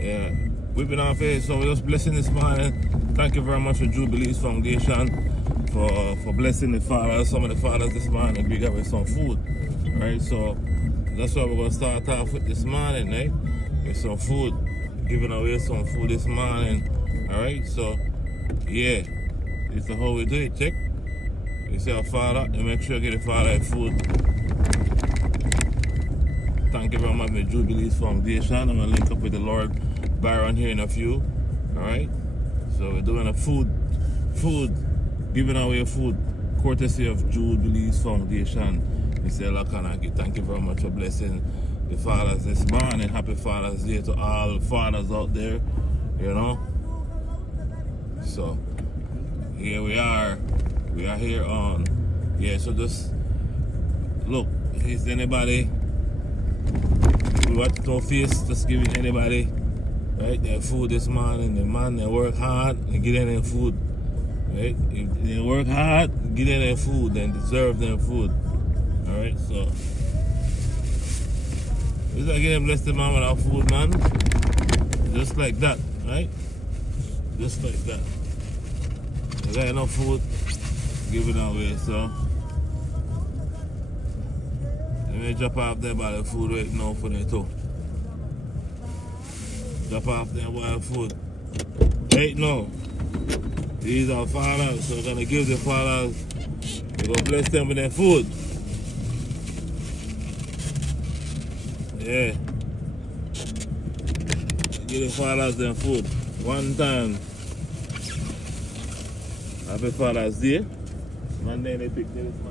Yeah, we've been on faith, so we're just blessing this morning. Thank you very much for Jubilee's Foundation for blessing the fathers, some of the fathers this morning. We got with some food, right? So that's what we're gonna start off with this morning, right? With some food, giving away some food this morning. All right, so yeah, this is how we do it. Check. You see our father, you make sure you get the father food. Thank you very much for Jubilee's Foundation. I'm gonna link up with the Lord Byron here in a few. Alright? So we're doing a food, giving away food, courtesy of Jubilee's Foundation. Mr. Lakanaki, thank you very much for blessing the fathers this morning. Happy Father's Day to all fathers out there, you know. So here we are. We are here on, yeah, so just look, is anybody we want to face, just giving anybody right their food this morning. The man they work hard, they get them food. Right? If they work hard, get them food, then deserve them food. Alright, so just like getting blessed the man with our food, man. Just like that, right? Just like that. You got enough food, give it away, so let me drop off there by the food right now for them too. Drop off there by the food. Right now. These are fathers, so we're gonna give the fathers, we're gonna bless them with their food. Yeah. Give the fathers their food. One time. Happy Father's Day. Monday they picked this morning.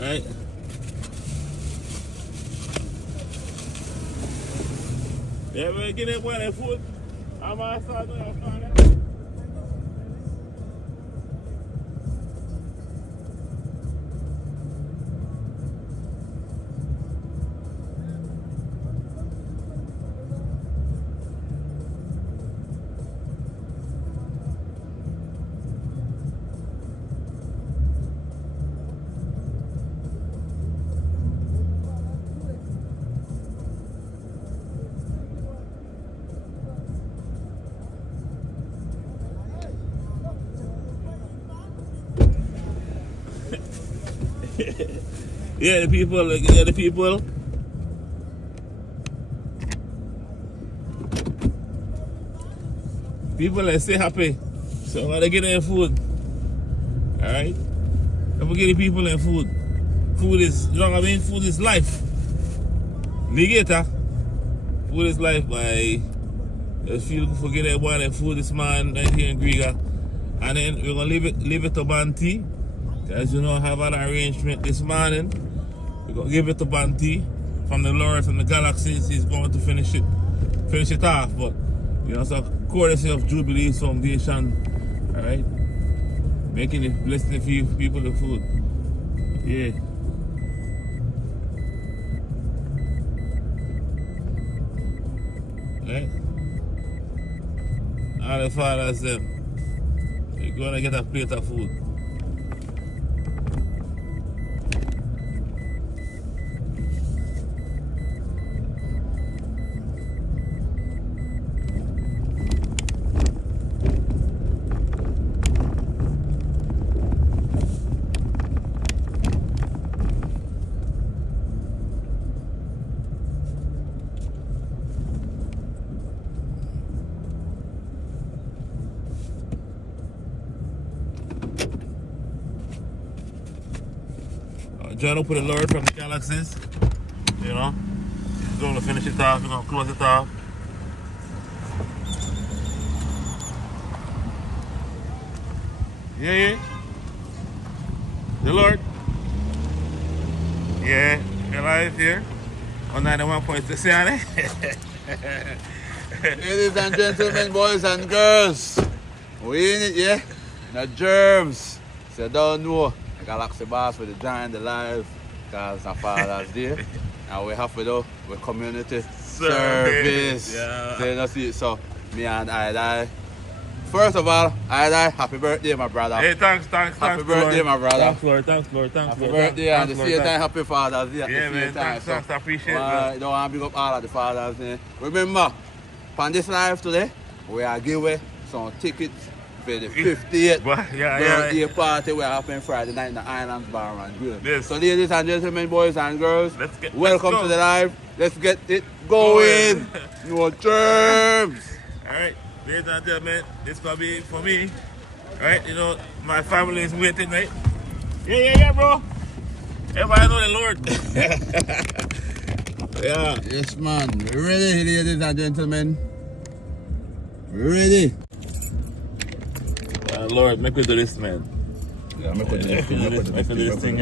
Alright. Yeah, we're getting that boy that food. I'm outside now. Yeah, the people. People are stay happy. So I'm gonna get their food. Alright? Don't forget the people their food. Food is, you know what I mean? Food is life. Ligeta. Food is life by just feel forget that one and food this man right here in Griga. And then we're gonna leave it to Banti. As you know, I have an arrangement this morning. We're going to give it to Banti from the Lord from the galaxies. He's going to finish it off. But, you know, so courtesy of Jubilee's Foundation, all right? Making it, blessing a few people the food. Yeah. Right? All the fathers, you're going to get a plate of food. Join up with the Lord from the galaxies. You know, he's going to finish it off, he's going to close it off. Yeah. The Lord. Yeah, you're alive here. On 91.6, eh? Ladies and gentlemen, boys and girls, we in it, yeah? No germs. So you don't know, the Galaxy Boss with the join the live because our Father's Day. And we have to do with community service. Yeah. So you know, see, so me and I. First of all, happy birthday, my brother. Hey, thanks. Happy birthday, my brother. Thanks, Lord. Happy birthday, and at the same time, happy Father's Day. Yeah, man, thanks, I appreciate it. You know, I big up all of the Father's Day. Remember, on this live today, we are giving some tickets for the 50th birthday party we're having Friday night in the Islands Bar and Grill. Yes. So ladies and gentlemen, boys and girls, welcome let's to the live. Let's get it going. No germs. Alright, ladies and gentlemen, this gonna be for me. Alright, you know, my family is waiting, right? Yeah, bro. Everybody know the Lord. Yeah. Yes, man. We ready, ladies and gentlemen? We ready? Lord, make we do this, man. Yeah, make we do this thing.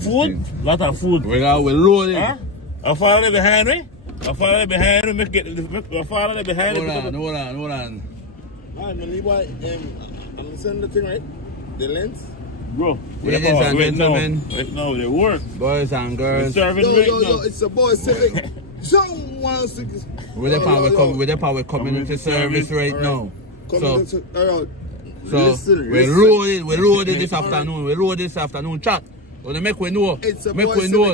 Food? Lot of food. We're loading. Huh? Our father behind me? Our father behind me? Our father behind me? Hold on. Alright, man, Levi, I'm sending the thing, right? The lens? Bro, ladies and gentlemen, right now, they work. Boys and girls. Yo, it's a boy Civic. We're the power community service right now. So we're loading this afternoon. We're loading this afternoon. Chat. Well, make we know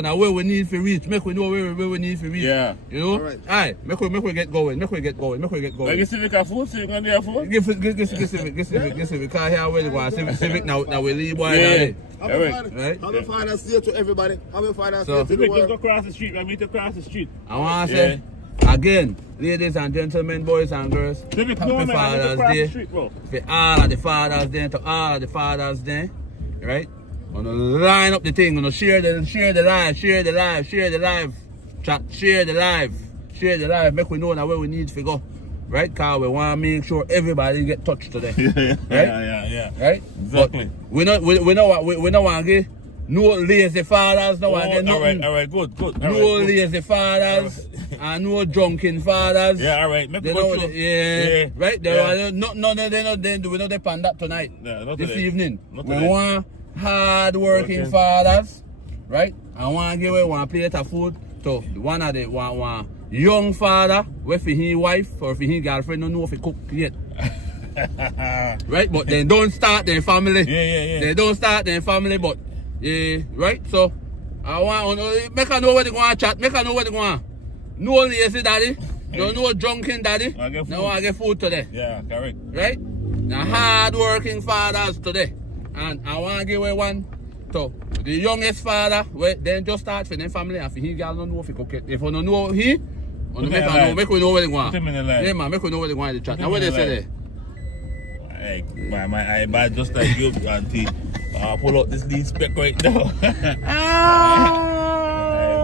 now where we need to reach. Make we know where we need to reach. Yeah. You know? Alright. Make we get going. Like you Civic a food, so you gonna do a food? Give Civic. Because here we go. Civic now we leave boy. Yeah. Right? Happy Father's Day to everybody. Happy Father's Day to the Civic, world. just go across the street. I meet across the street. I want to say, again, ladies and gentlemen, boys and girls, Civic, happy Father's Day. For all of the Father's Day, to all of the Father's Day, right? I'm gonna line up the thing, I'm gonna share the live, chat, share the live, make we know now where we need to go, right? Cause we want to make sure everybody get touched today, right? Yeah. Right? Exactly. But we don't want to get no lazy fathers, no one get nothing. All right, good. No lazy fathers and no drunken fathers. Yeah, all right. Make They go know, through. yeah, right? They we not depend that tonight, this evening. We want hard-working fathers, right? I want to give away one plate of food to one of the one young father, whether his wife or if his girlfriend don't know if he cook yet. Right? But they don't start their family. Yeah. They don't start their family, but yeah, right? So I want make her know where they want to chat, make her know where they want. No lazy daddy, no drunken daddy. Now I get food today. Yeah, correct. Right? Now hard-working fathers today. And I want to give away one to the youngest father, then just start for their family and for his girl don't know if he cook it. If you don't know he, make we know where they want. Yeah, man, make we know where they want to chat. Now what they say there? Hey, my eye bad just like you, auntie. Pull out this lead spec right now.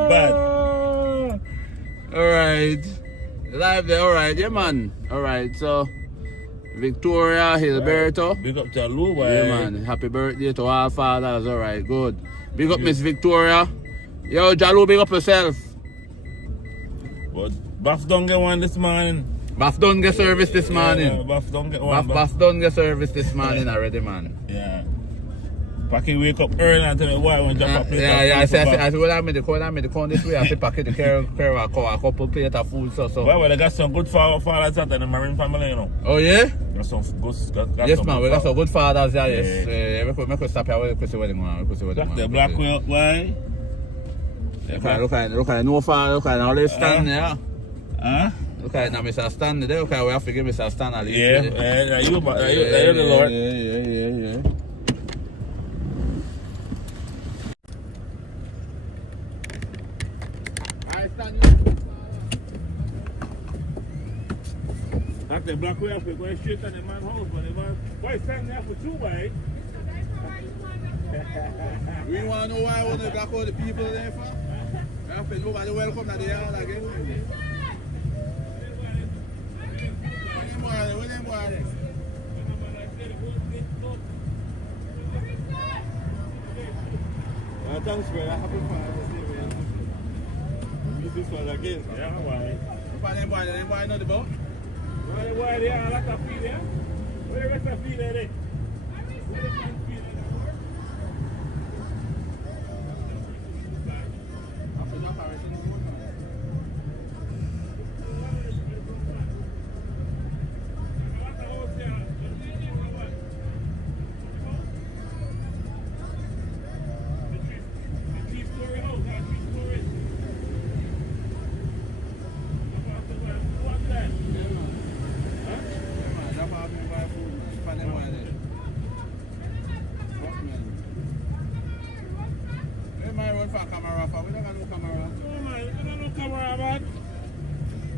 Bad. Alright. Live there, alright, yeah man. Alright, so Victoria, Hilberto. Big up to Lou, boy. Yeah, man. Happy birthday to all fathers. All right, good. Big up, Miss Victoria. Yo, Jalu, big up yourself. But Buff don't get one this morning. Buff don't get service this morning. Yeah, Buff don't get one. Buff don't get service this morning already, man. Yeah. Packy wake up early and tell me why I want to drop a plate of I food. said, well, I made the call this way. I said, Packy, the care a couple plate of food. So. Well, they got some good fathers out in the marine family, you know. Oh, yeah? Got some good, yes, man, we got some good fathers, yeah, yes. We could stop here, we could see what they want. The black way, why? Look at no father, look at all this stand there. Huh? Look at now, Mr. Stan there. Okay, we have to give Mr. Stan a leave. Yeah, you're the Lord. Yeah. Like the black way up, we're going straight to the man's house, but the man, why stand there for 2 ways? We want to know why all the black all the people there for? We have to nobody welcome to the yard again. What them boy? Thanks, brother. Happy Father's Day, man. this one again. Yeah, why? Them boy know the boat? Why there are a lot of feed there? Where the rest of feed there? Where the feed there?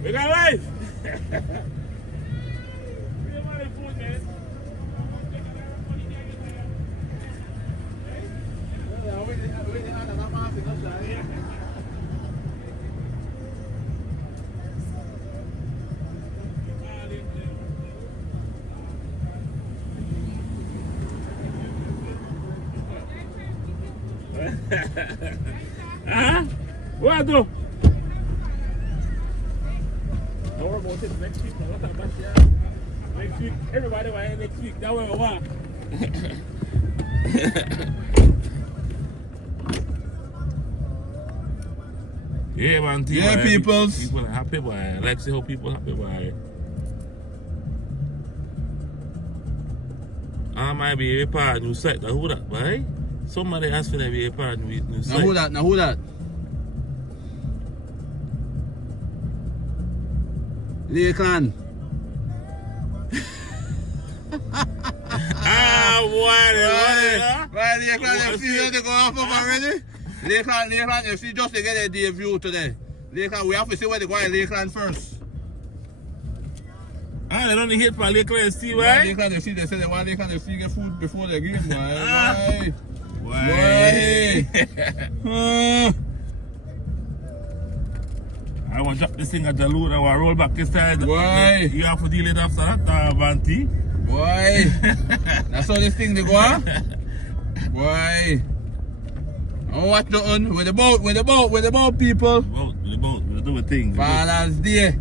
We got life! Huh? What do? Don't worry about it next week. Next week, everybody want next week. That's what we want. Yeah, man. Yeah, peoples. People are happy, boy. I like to see how people happy, boy. I might be a part of new site. Now who that, boy? Somebody asked for them to be a part of new site. Now who that? Lakeland. Why Lakeland FC they go off of already? Lakeland FC just to get a debut today. Lakeland, we have to see where they go in Lakeland first. They don't hit for Lakeland FC, right? Lakeland FC, they say they want Lakeland FC get food before the game, why? I want to drop this thing at Jalud. I want to roll back this side. Why? You have to deal it after that, Banti. Why? That's how this thing they go on? Why? I don't watch nothing. With the boat, people. With the boat. We do a thing. Father's Day.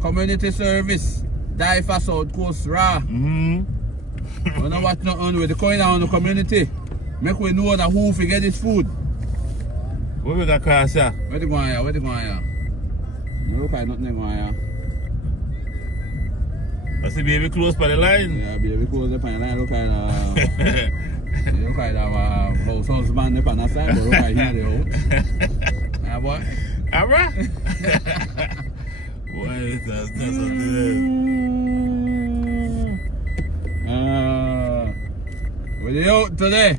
Community service. DYFA South Coast Raw. We don't watch nothing. With the coin on the community. Make we know that who forget this food. Where we got cars here? Where they going here? No look like nothing going here. I see baby close by the line. Yeah, baby close up on the line. Look like that husband up on that side, but look like here the house. Ah, boy. Alright. Boy, that's we're out today.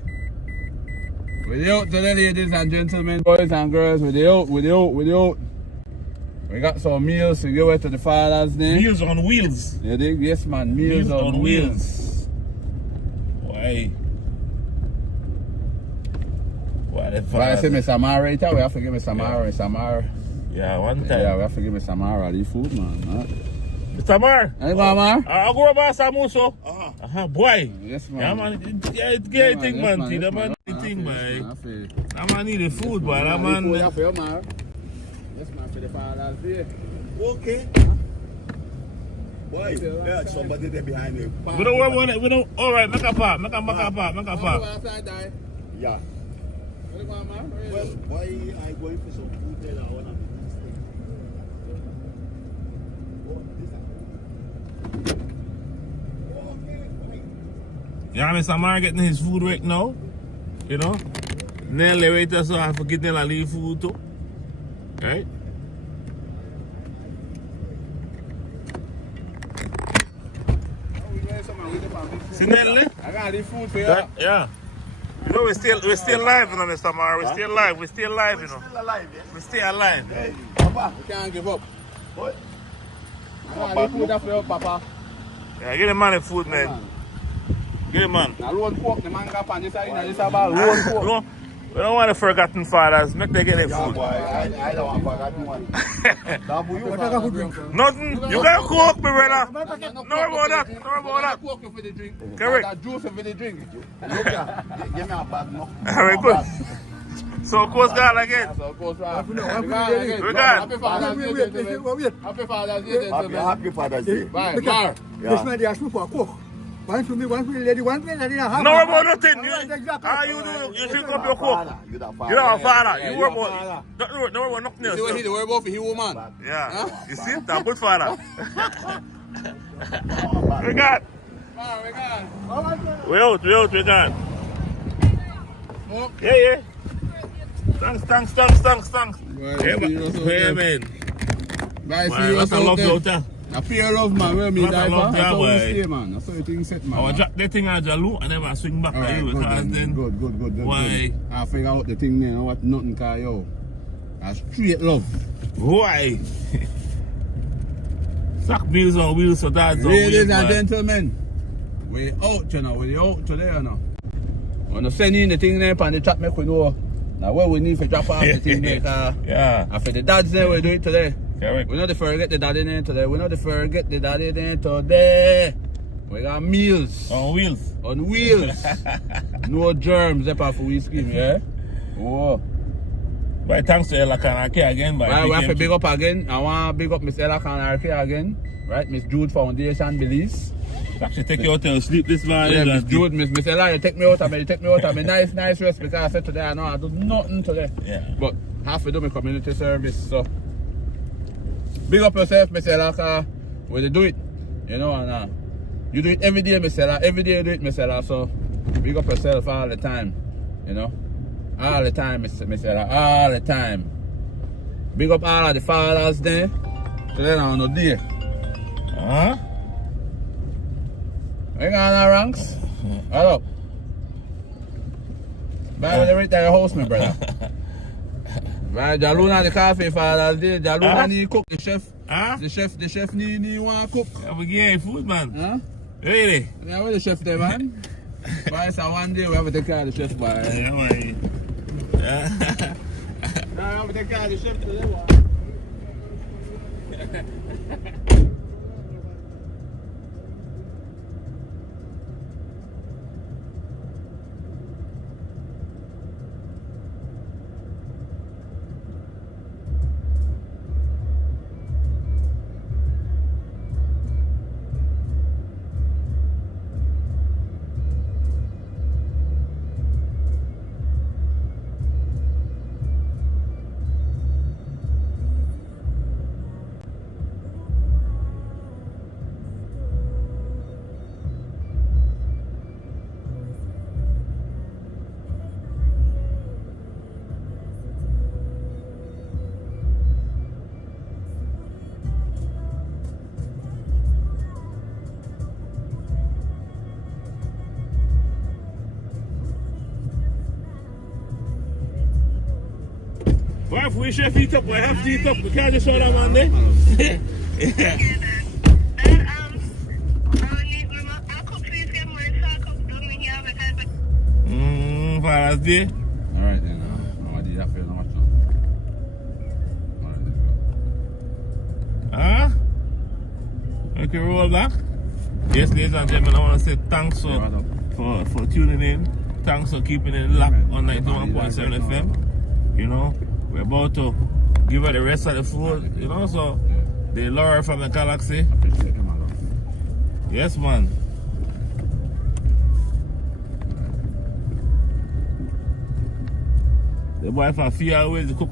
We're out today, ladies and gentlemen, boys and girls. We're out. We got some meals to give away to the Father's Day. Meals on wheels. You dig? Yes, man. Meals on wheels. Why? Why I say me Samara later? We have to give me Samara. Yeah, one time. Yeah, we have to give me Samara the food, man. Mr. Mar. Hey, Mama. I'll go over Samuso. Boy. Yes, man. Yeah, man. It's great thing, man. That man need thing, boy. That man need the food, boy. That man. Yes, man, for the Father's Day. Okay. Boy, there's somebody there behind you. We don't worry about it. We don't. All right, make a pop. Yeah. Well, why I going for some food there? I want to do this thing. Yeah, Mr. Mar getting his food right now. You know? Nelly right there, so I forget Nelly leave food too. Right? See Nelly? I got the food for you. Yeah. You know, we're still live, you know, Mr. Mar. We're still live, you know. Still alive, yeah? We're still alive. Hey, Papa. We can't give up. What? I got the food for you, Papa. Yeah, get the man the food, man. Get the man. Now, load pork, the man got on this side, this about load pork. No, we don't want the forgotten fathers. Make them get their Yeah, food. boy, I don't want forgotten one. Nothing. You got to cook, my brother. No about that. Pork for the drink. Correct. That juice for the drink. Look, give me a bag, no? All right, good. So Coast Guard again. So Coast Guard. We gone. Happy Father's Day, gentlemen. Happy Father's Day, gentlemen. Happy Father's Day. Bye, Mar. This man, they ask me for a cook. One for me, lady, one for lady. No about nothing. You drink up your coke. You don't have a father. You work about. Don't worry about nothing else. See what he worry about for his woman. Yeah. You see? That's good father. We got. We out, we gone. Yeah. Thanks. Hey, man. Guys, see you out there. A pure love, man. Where me die for? That's how we stay, man. That's how you think set, man. I will drop the thing at Jaloo and then I swing back to you because then. Good. Why? I figure out the thing, man. What nothing can yo. That's straight love. Why? Sack meals on wheels so that's all. Ladies and gentlemen, we out, you know. We out today, you know. When I send in the thing there and the chat make we know. Now what we need to drop off the thing there. Yeah. After the dads there, we do it today. Correct. We not to forget the daddy there today. We got meals. On wheels. On wheels. No germs up for we scheme, yeah? Oh. But thanks to Ella Kanarke again. Right, we have to big up again. I want to big up Miss Ella Kanarke again. Right, Miss Jude Foundation Belize. Actually take you out to sleep this morning. Yeah, Miss Jude, Miss Ella, you take me out of me. Nice rest because I said today I know I do nothing today. Yeah. But have to do my community service, so big up yourself, Miss Ella, when you do it, you know, and you do it every day, Miss Ella. Every day you do it, Miss Ella. So big up yourself all the time, you know, all the time, Miss Ella, all the time. Big up all of the fathers there. Today on no day. Huh? Hang on, our ranks. Hello. Bye with the right to your house, my brother. Right, Jaluna the coffee Father's Day. Jaluna need cook, the chef. Huh? The chef need want to cook. Yeah, we give food, man. Huh? Really? Yeah, where the chef there, man? Boy, so one day we have to take care of the chef, boy. Yeah, man. Yeah. Now we have to take care of the chef today, boy. Boy, if we chef eat up, we have to eat up. We can't just show that man there. Yeah. Father's Day. Alright then, I'm going to do that for you now. Huh? We can roll back. Yes, ladies and gentlemen, I want to say thanks for tuning in. Thanks for keeping it locked on 91.7 FM. You know, we're about to give her the rest of the food, you know, so the Laura from the galaxy. Yes, man. The boy for a few hours cook.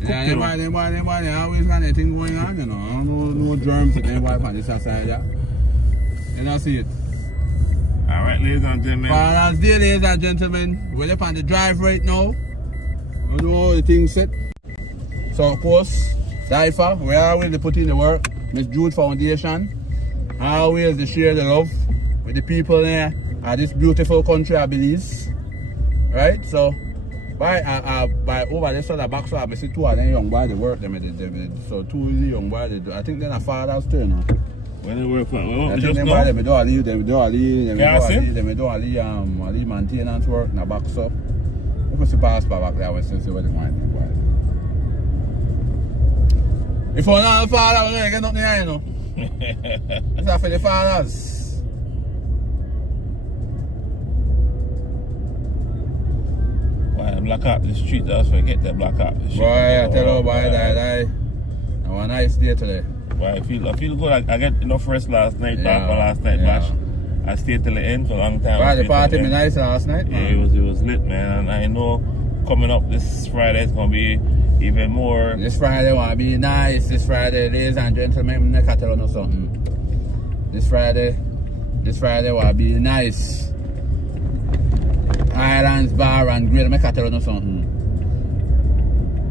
Yeah, they always got anything going on, you know. No germs in their wife on this side, yeah. You don't see it. Alright, ladies and gentlemen. Father's Day, ladies and gentlemen. We're up on the drive right now. You know the thing set. So of course, DYFA, we always put in the work. Miss Jude Foundation. Always they share the love with the people there at this beautiful country, I believe. Right? So by over this side of the back, so I see two of them young boys they work them. So two of the young boys they do. I think they're a father's too, you know. When they work for I think them do all the maintenance work in the back, so you can see pass back there and see what they want. If you're not a father, you get nothing here, you know. It's for the fathers. Well, I'm block up the street, just forget the block up the street. Boy, I tell you, boy, I have a nice day today. Boy, I feel good. I get enough rest last night, back for last night bash. I stayed till the end for a long time. Boy, the party was nice last night, man. Yeah, it was lit, man. And I know coming up this Friday it's gonna be even more. This Friday wanna be nice. This Friday, ladies and gentlemen, I can tell you something. This Friday wanna be nice. Islands Bar and Grill, I can tell you something.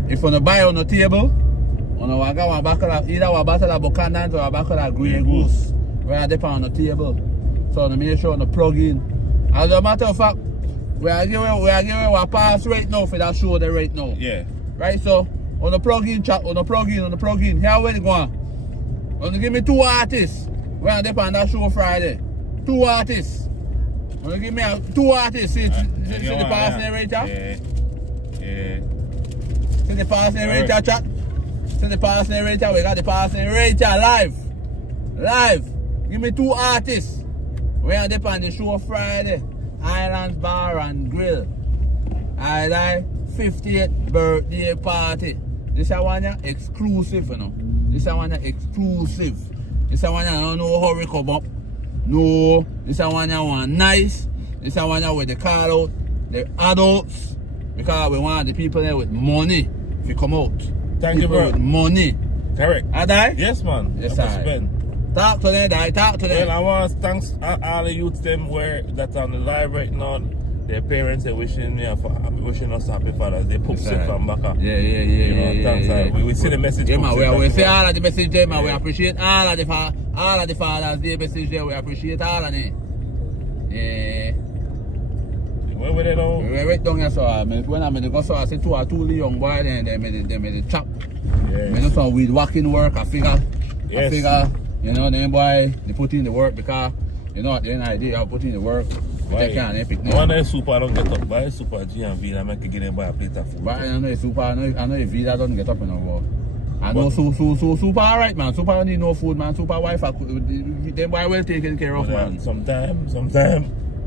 If you buy on the table, you know, either a bottle of Buchanan or a bottle of Grey Goose. We are there on the table. So make sure you plug in. As a matter of fact, we are giving a pass right now for that show there right now. Yeah. Right, so on the plug in chat, on the plug in. Here where they going? On the give me 2 artists. We are there on that show Friday. 2 artists. On the give me 2 artists. See the pass narrator? Yeah. See the pass narrator chat? See the pass narrator? We got the pass narrator live. Give me 2 artists. We are there on the show Friday. Islands Bar and Grill. I like 50th birthday party. This is one exclusive, you know. This is one exclusive. This is one I don't know how we come up. No, this is one nice. This is one where they call out the adults because we want the people there with money if you come out. Thank you, bro. With money. Correct. Are they? Yes, man. Yes, I. Talk to them, talk to them. Well, I want to thank all the youths them that's on the live right now. Their parents are wishing us happy Father's Day. Poop shit from Baka. Yeah. Thanks. We see the message. Yeah, man, we see all of the message there, man. We appreciate all of the Father's Day message there. We appreciate all of them. Yeah. Where were they though? We right down here, so when I go so I see two young boys and they made the chop. Yes. I know some weed walking work, I figure. Yes. You know, them boy, they put in the work because, you know, at the end of the day, you have to put in the work. They can't pick one day Super don't get up, buy Super G and V and make it get them by a plate of food. But I know Super, I know if V that doesn't get up in the work. I know Super alright, man. Super don't need no food, man. Super wife, them boy well taken care of, man. Sometimes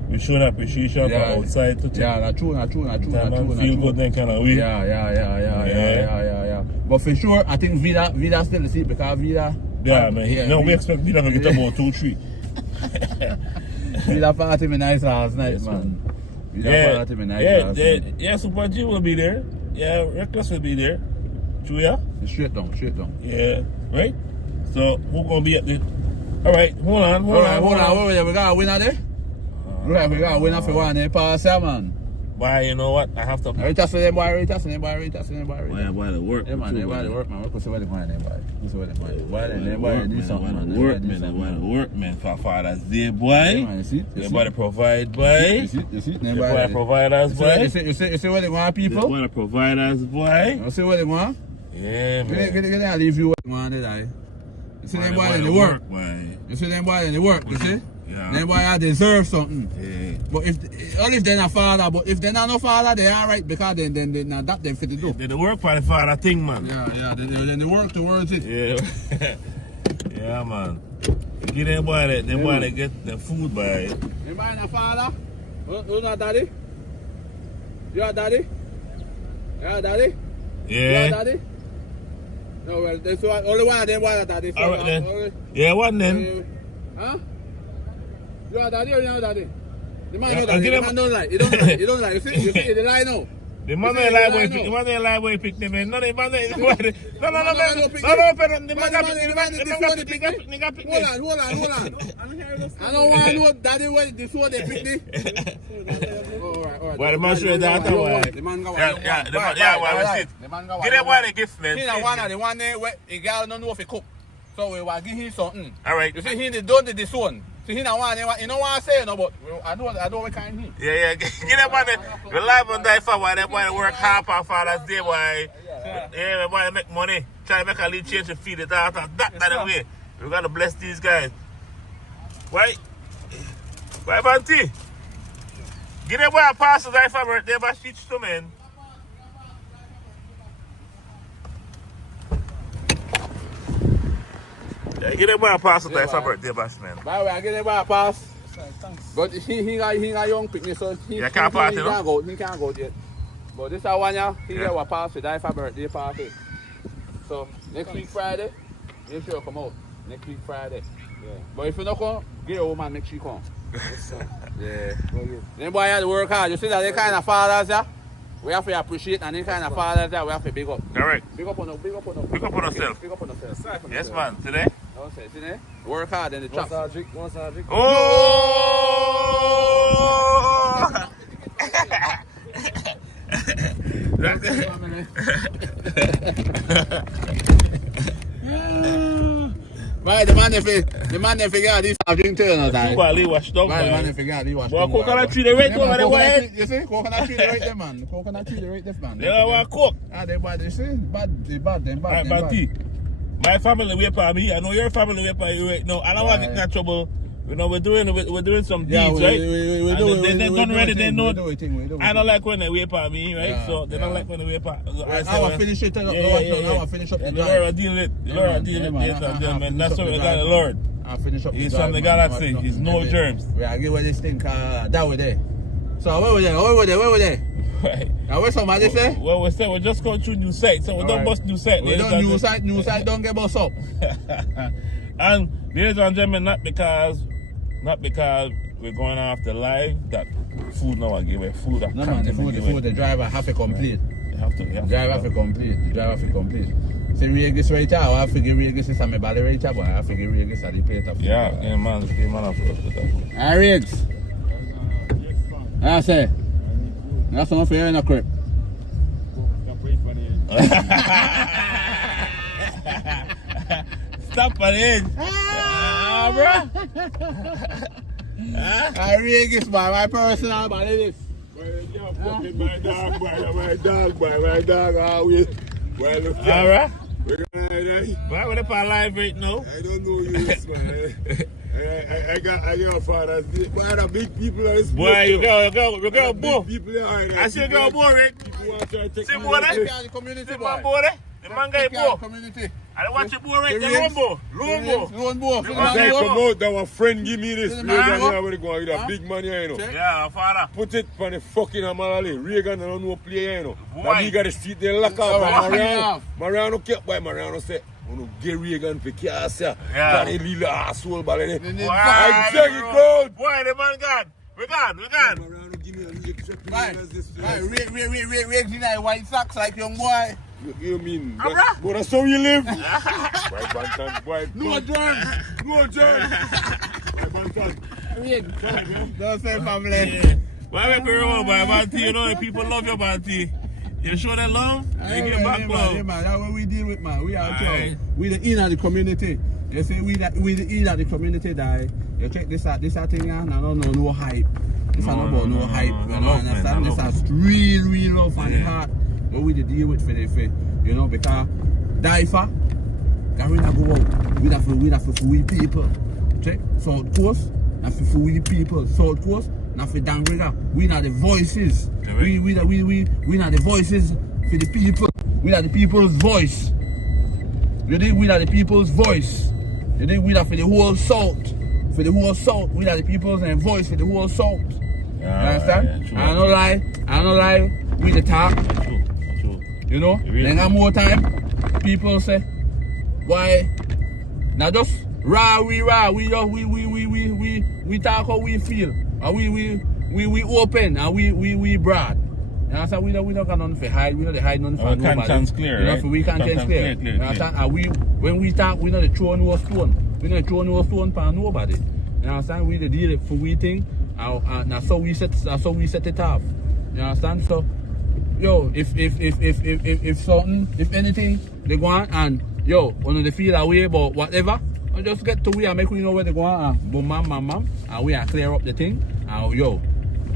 we show appreciation from outside to take. Yeah, that's true. Feel good then kind of way. Yeah. But for sure, I think Vida still the seat because Vida. Yeah, man. No, we expect Vida to get about 2-3. Vida party me nice last night, yes, man. Vida party me nice last night. Yeah, Super G will be there. Yeah, Reckless will be there. True, yeah? Straight down. Yeah, right? So, who's going to be at the... Alright, hold on. We got a winner there? Right, we got a winner for one day pass here, man. Why, you know what? I have to... Reach us to them, boy. Why the work? Yeah, man, why the work, man. We can see where they going, boy. Why they do something, man. Why the work, man, for Father's Day, boy. Yeah, man, you see? Everybody provide, boy. You see? Everybody provide us, boy. You see where they want, people? Everybody provide us, boy. You see where they want? Yeah, man. Get there and leave you what they want, did I? You see them boy in the work. You see them boy in the work, you see? Yeah. Them boy deserve something. Yeah. But if they're not father, but if they're not no father, they alright because then not that they fit to do. They work for the father thing, man. Yeah. Then they work towards it. Yeah. Yeah, man. Give them boy they get the food by. Them boy not father? Who's not daddy? You are daddy? Yeah, daddy? Yeah. You are daddy? No, well, there's only one of them boy daddy. So alright then. Yeah, one then. Huh? You are daddy or you are daddy? The man know that. The man don't lie. He don't lie. You see the lie now. The man don't lie boy. The man don't lie boy. Pick them in. No, the man don't. No. The man pick me. Hold on. I don't want to know daddy when this one they pick me. Alright. Well, the man show that why. The man go. Yeah. Why we sit? Give them one the gift, man. He the one there where the girl don't know if he cook. So we will give him something. Alright. You see he done this one. So he don't want you know what I say, no, but I don't want kind of him. Yeah. Give them one the live on DYFA why they boy work hard for Father's Day why. Yeah, boy make money. Try to make a little change to feed the daughter. That way. We gotta bless these guys. Why, Banty? Give them boy a pass to DYFA birthday by speech to man. Yeah, give them boy a pass to DYFA birthday bash, man. By the way, I give them boy a pass. But he got young picnic, so he can't go out yet. But this one here will pass the DYFA birthday party. So next week Friday, make sure you come out. Next week Friday. Yeah. But if you don't come, get your woman make sure you come. Yeah. Then boy have to work hard. You see that they kind of fathers there? We have to appreciate and they kind of fathers there we have to big up. Correct. Big up on yourself. Big up on yourself. Big up on yourself. Yes man, today? Don't say, see there? Work hard and the chop. One sergeant. Oh! Right, the man they figure out this drink too no time. Somebody washed up. Right, the man they figure out this wash. Well, coconut tree they right over there, boy. You see, coconut tree they right there, man. Coconut tree they right there, man. They don't want to cook. Ah, they bad, you see? Bad. Right, but my family wait for me. I know your family wait for you right now. I don't want to get in trouble. You know, we're doing some deeds, right? They're done ready, they know. I don't like when they wait for me, right? Yeah, so they don't like when they wait for me. I will finish it up. I will finish up the Lord will deal with it. The Lord will deal with it. That's what we got the Lord. I'll finish up He's from the galaxy. He's no germs. We are giving this thing that way there. So where were they? Right. Now where somebody say? Well, we said we're just going through new site, so we don't bust new site. We don't new site don't get bust up. And ladies and gentlemen, not because we're going after live that food now I give away. Food that no man, the food the driver have to complete. The driver have to complete. So Regis right now, I have to give Regis some body right now, but I have to give Regis at the plate of food. Yeah, man, have to put that food. Alright, Riggs. I say. That's not fair in a crib. Stop on it. Bro. I Regis, my personal, but it is. My dog, always. Alright. Why would I live right now? I don't know you, man. I got fathers. Why the big people are this? Boy, you go, boy. People are I see you go, boy, right? See, boy, The community, see, boy. boy, the man guy, boy. Community. I don't watch your boy right there, Lone boy. I come out, that our friend give me this. Reagan, where they go with that big money, you know. Yeah, father. Put it on the fucking Amalale. Reagan, I don't know play, you know. Boy. That he got the street there lock up. Mariano kept by Mariano said, "Oh, get Reagan for cash, yeah." That little asshole, but I check it out. Boy, the man gone. We gone. Mariano give me a little trip. Right, Riggs in that white socks like young boy. You mean? But that's how you live. White Bantan, white. No germs. White Bantan. Riggs. Don't say family. Why make me remember, boy, Banty, you know, people love your Banty. You show them love, they give back love. Yeah, man. That's what we deal with, man. We are we the in of the community. You see, we the in of the community that you check this out thing here, and I don't know no hype. This is not about no hype. You understand? This is real love and heart. What we deal with for the you know, because DYFA Garifuna go out. We have for we people. Check South Coast, not for we people. South Coast, not for Dangrega. We are the voices. We are the voices for the people. We are the people's voice. We are the people's voice. We are for the whole South. For the whole South, we are the people's voice for the whole South. You understand? Yeah, I don't lie. We the talk. You know, then more time, people say, why? Now just we talk how we feel, and we open, and we broad. And so we don't got nothing to hide. We don't hide nothing from nobody. Conscience clear, right? We conscience clear. And when we talk, we don't throw no stone. We don't throw no stone for nobody. You understand? We the deal for we thing, and that's how we set it off. You understand? So. Yo, if something, if anything, they go on and yo, when they feel away about whatever, I just get to we and make we know where they go on and boom, ma'am, and we are clear up the thing, and yo,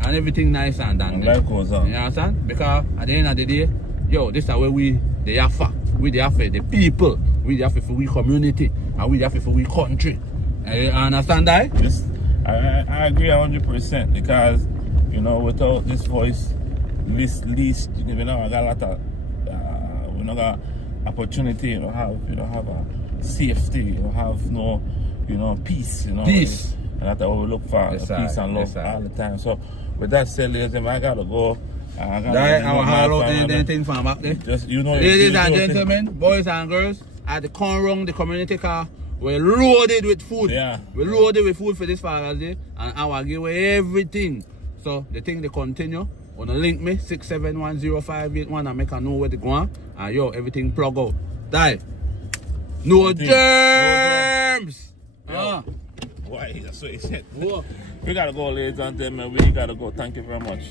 and everything nice and done. And life goes on. You understand? Because at the end of the day, yo, this is where we the DYFA, we the DYFA, the people, we the DYFA for we community, and we the DYFA for we country. You understand that? Yes, I agree 100% because you know without this voice. Least we don't got a lot of we don't got opportunity, you don't have a safety, you don't have no peace, peace. And that's what we look for, peace and love all the time. So with that said, ladies and gentlemen, I gotta go. Right, I will haul out anything from back there. Just, you know, ladies and gentlemen, boys and girls, at the Conrong, the community car, we're loaded with food. Yeah. We're loaded with food for this Father's Day, and I will give away everything. So the thing they continue. Wanna link me 6710581 and make a know where to go on. And yo, everything plug out. Die. No germs. Why? That's what he said. We gotta go, ladies and gentlemen. We gotta go. Thank you very much.